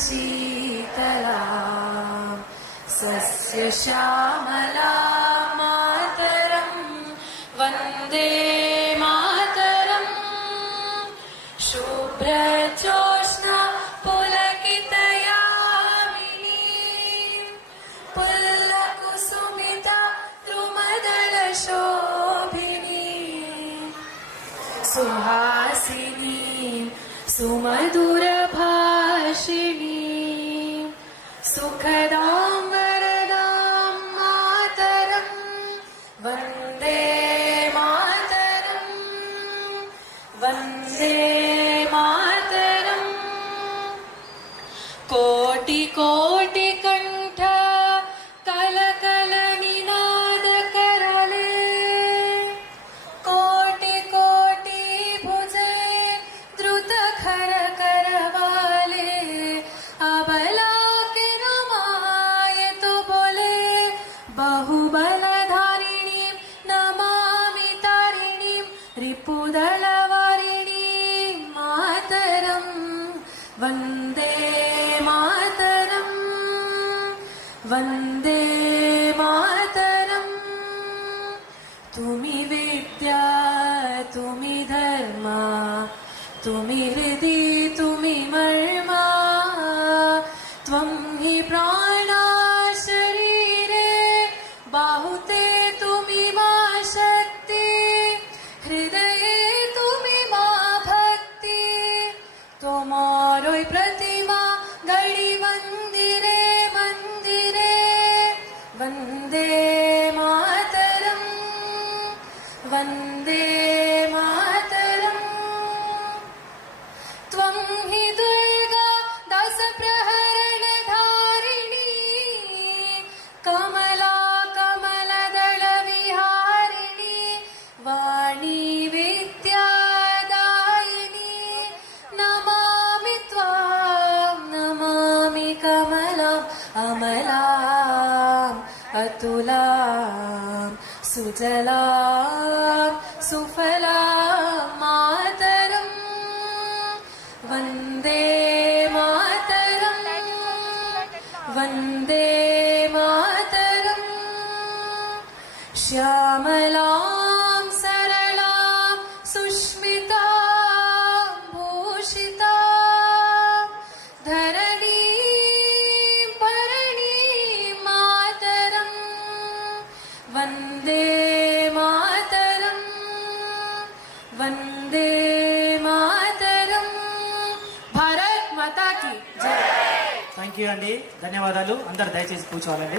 शीतला सस्यश्यामला मातरं वन्दे मातरम् शुभ्रजोत्स्ना पुलकितयामिनी पुल्लकुसुमिता द्रुमदलशोभिनी सुहासिनी सुमधुरभाषिणी सुखदां वरदां मातरं वन्दे मातरं वन्दे मातरम् कोटि कोटि कंठ कलकल निनाद करले कोटि कोटि भुजे द्रुत खर करवाले अबला के नमाय तो बोले बहुबलधारिणी नमामि तारिणी रिपुदलवारिणी मातरं वन्दे मातरं वन्दे मातरम् तुमि विद्या तुमि धर्म तुमि हृदि तुमि मर्मा त्वं हि प्राणा शरीरे बाहुते तुमि मा शक्ति हृदये तुमि मा भक्ति तोमारोय प्रतिमा गणि मंदिरे मंदिरे वन्दे मातरं वन्दे मातरम् त्वं हि दुर्गा दासप्रहरणधारिणी कमला कमलदलविहारिणी वाणी विद्यादायिनी नमामि त्वां नमामि कमलाम् अमलाम् अतुलां सुजलां सुफलां मातरं वन्दे मातरं वन्दे मातरम् श्यामलां सरलां सुष्मितां भूषितां धरणीं भरणीं मातरं वन्दे मातरं वन्दे मातरं भारत माता की जय। థ్యాంక్ యూ అండి, ధన్యవాదాలు. అందరు దయచేసి కూర్చోవాలండి.